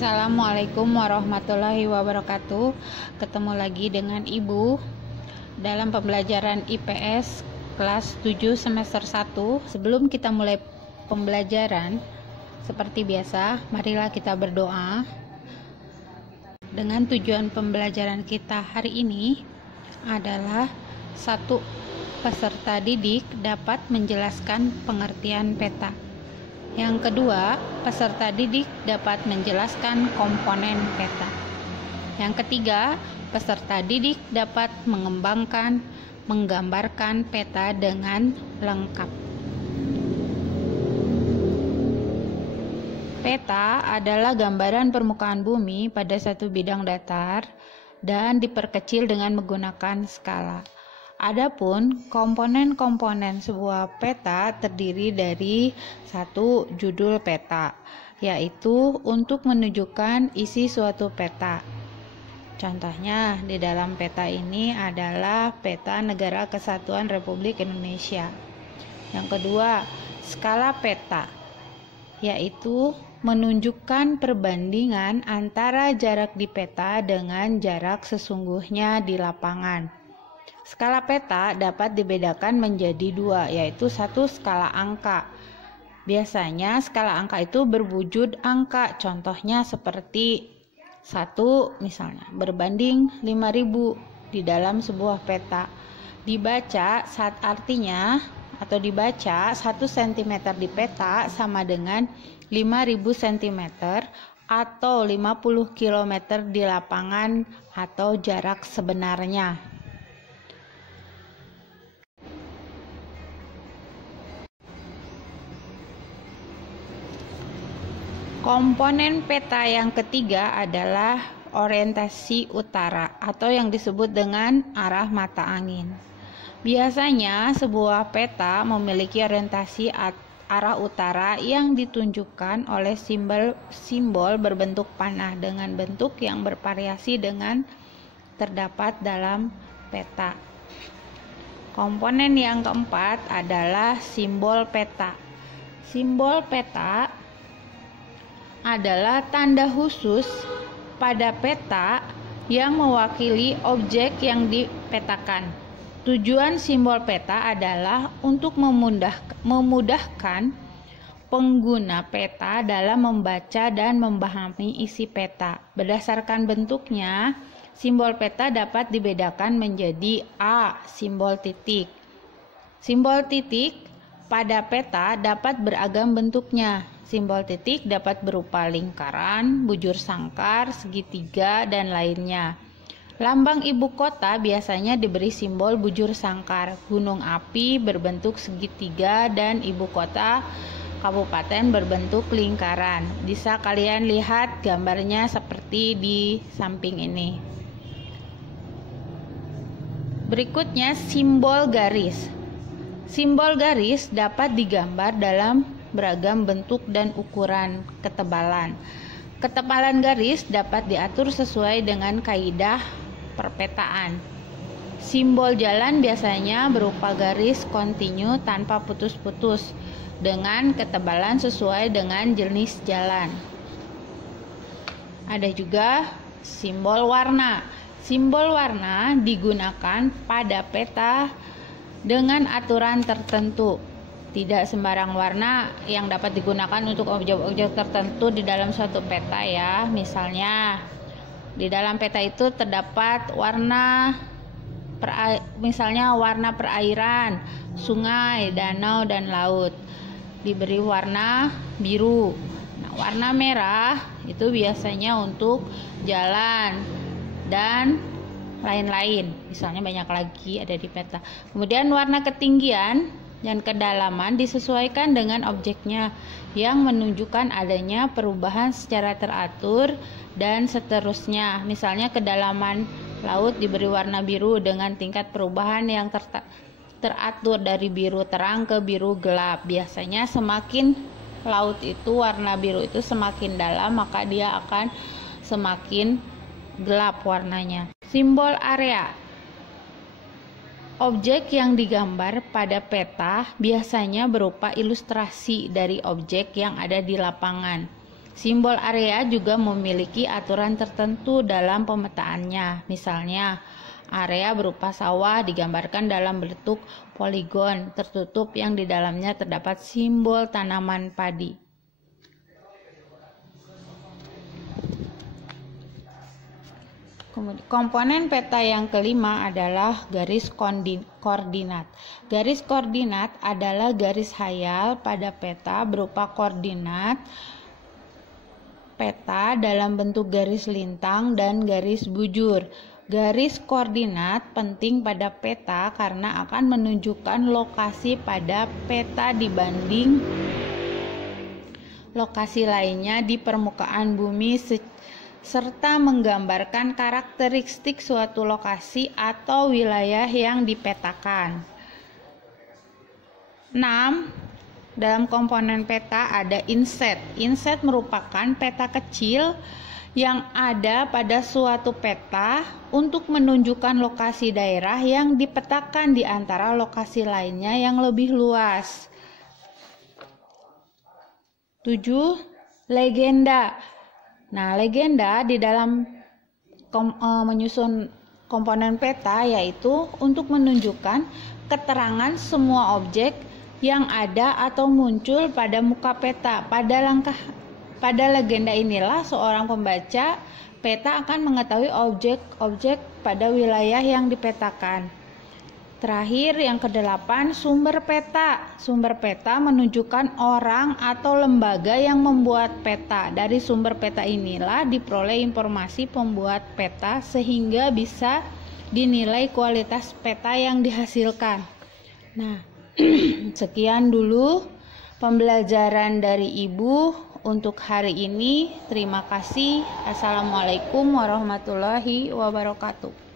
Assalamualaikum warahmatullahi wabarakatuh. Ketemu lagi dengan Ibu dalam pembelajaran IPS kelas 7 semester 1. Sebelum kita mulai pembelajaran, seperti biasa, marilah kita berdoa. Dengan tujuan pembelajaran kita hari ini adalah satu, peserta didik dapat menjelaskan pengertian peta. Yang kedua, peserta didik dapat menjelaskan komponen peta. Yang ketiga, peserta didik dapat menggambarkan peta dengan lengkap. Peta adalah gambaran permukaan bumi pada satu bidang datar dan diperkecil dengan menggunakan skala. Adapun komponen-komponen sebuah peta terdiri dari satu, judul peta, yaitu untuk menunjukkan isi suatu peta. Contohnya di dalam peta ini adalah peta Negara Kesatuan Republik Indonesia. Yang kedua, skala peta, yaitu menunjukkan perbandingan antara jarak di peta dengan jarak sesungguhnya di lapangan. Skala peta dapat dibedakan menjadi dua, yaitu satu, skala angka. Biasanya skala angka itu berwujud angka, contohnya seperti 1 misalnya berbanding 5.000 di dalam sebuah peta. Dibaca dibaca 1 cm di peta sama dengan 5.000 cm atau 50 km di lapangan atau jarak sebenarnya. Komponen peta yang ketiga adalah orientasi utara atau yang disebut dengan arah mata angin. Biasanya sebuah peta memiliki orientasi arah utara yang ditunjukkan oleh simbol berbentuk panah dengan bentuk yang bervariasi dengan terdapat dalam peta. Komponen yang keempat adalah simbol peta. Simbol peta adalah tanda khusus pada peta yang mewakili objek yang dipetakan. Tujuan simbol peta adalah untuk memudahkan pengguna peta dalam membaca dan memahami isi peta. Berdasarkan bentuknya, simbol peta dapat dibedakan menjadi A. Simbol titik. Simbol titik pada peta dapat beragam bentuknya. Simbol titik dapat berupa lingkaran, bujur sangkar, segitiga, dan lainnya. Lambang ibu kota biasanya diberi simbol bujur sangkar. Gunung api berbentuk segitiga dan ibu kota kabupaten berbentuk lingkaran. Bisa kalian lihat gambarnya seperti di samping ini. Berikutnya simbol garis. Simbol garis dapat digambar dalam beragam bentuk dan ukuran ketebalan. Ketebalan garis dapat diatur sesuai dengan kaidah perpetaan. Simbol jalan biasanya berupa garis kontinu tanpa putus-putus dengan ketebalan sesuai dengan jenis jalan. Ada juga simbol warna. Simbol warna digunakan pada peta dengan aturan tertentu. Tidak sembarang warna yang dapat digunakan untuk objek-objek tertentu di dalam suatu peta ya. Misalnya di dalam peta itu terdapat warna perairan, sungai, danau, dan laut. Diberi warna biru. Nah, warna merah itu biasanya untuk jalan dan lain-lain. Misalnya banyak lagi ada di peta. Kemudian warna ketinggian dan kedalaman disesuaikan dengan objeknya yang menunjukkan adanya perubahan secara teratur dan seterusnya. Misalnya kedalaman laut diberi warna biru dengan tingkat perubahan yang teratur dari biru terang ke biru gelap. Biasanya semakin laut itu warna biru itu semakin dalam, maka dia akan semakin gelap warnanya. Simbol area. Objek yang digambar pada peta biasanya berupa ilustrasi dari objek yang ada di lapangan. Simbol area juga memiliki aturan tertentu dalam pemetaannya. Misalnya, area berupa sawah digambarkan dalam bentuk poligon tertutup yang di dalamnya terdapat simbol tanaman padi. Komponen peta yang kelima adalah garis koordinat. Garis koordinat adalah garis hayal pada peta berupa koordinat peta dalam bentuk garis lintang dan garis bujur. Garis koordinat penting pada peta karena akan menunjukkan lokasi pada peta dibanding lokasi lainnya di permukaan bumi serta menggambarkan karakteristik suatu lokasi atau wilayah yang dipetakan. 6. Dalam komponen peta ada inset. Inset merupakan peta kecil yang ada pada suatu peta untuk menunjukkan lokasi daerah yang dipetakan di antara lokasi lainnya yang lebih luas. 7. Legenda. Nah, legenda di dalam menyusun komponen peta yaitu untuk menunjukkan keterangan semua objek yang ada atau muncul pada muka peta. Pada legenda inilah seorang pembaca peta akan mengetahui objek-objek pada wilayah yang dipetakan. Terakhir, yang ke-8, sumber peta. Sumber peta menunjukkan orang atau lembaga yang membuat peta. Dari sumber peta inilah diperoleh informasi pembuat peta sehingga bisa dinilai kualitas peta yang dihasilkan. Nah, sekian dulu pembelajaran dari Ibu untuk hari ini. Terima kasih. Assalamualaikum warahmatullahi wabarakatuh.